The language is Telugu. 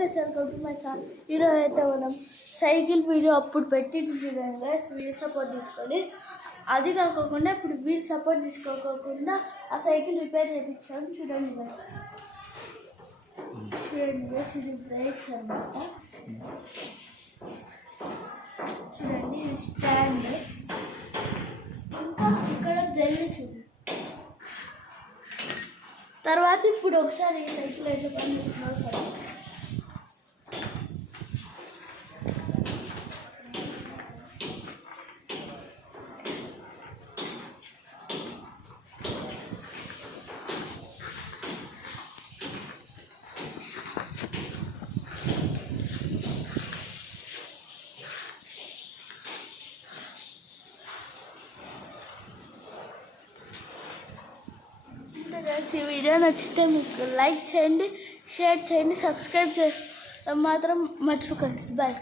Welcome to my channel. ఈరోజు అయితే మనం సైకిల్ వీడియో అప్పుడు పెట్టింది చూడండి గైస్, వీల్ సపోర్ట్ తీసుకొని. అది కాకుండా ఇప్పుడు వీల్ సపోర్ట్ తీసుకోకుండా ఆ సైకిల్ రిపేర్ చేయించాము చూడండి గైస్. చూడండి గైస్, ఇది బ్రేక్స్ అన్నమాట. చూడండి ఇది స్టాండ్, ఇంకా ఇక్కడ బెల్ చూడండి. తర్వాత ఇప్పుడు ఒకసారి ఈ సైకిల్ అయితే పనిచేస్తున్నావు సార్. ఈ వీడియో నచ్చితే మీకు లైక్ చేయండి, షేర్ చేయండి, సబ్స్క్రైబ్ చేయడం మాత్రం మర్చిపోకండి. బాయ్.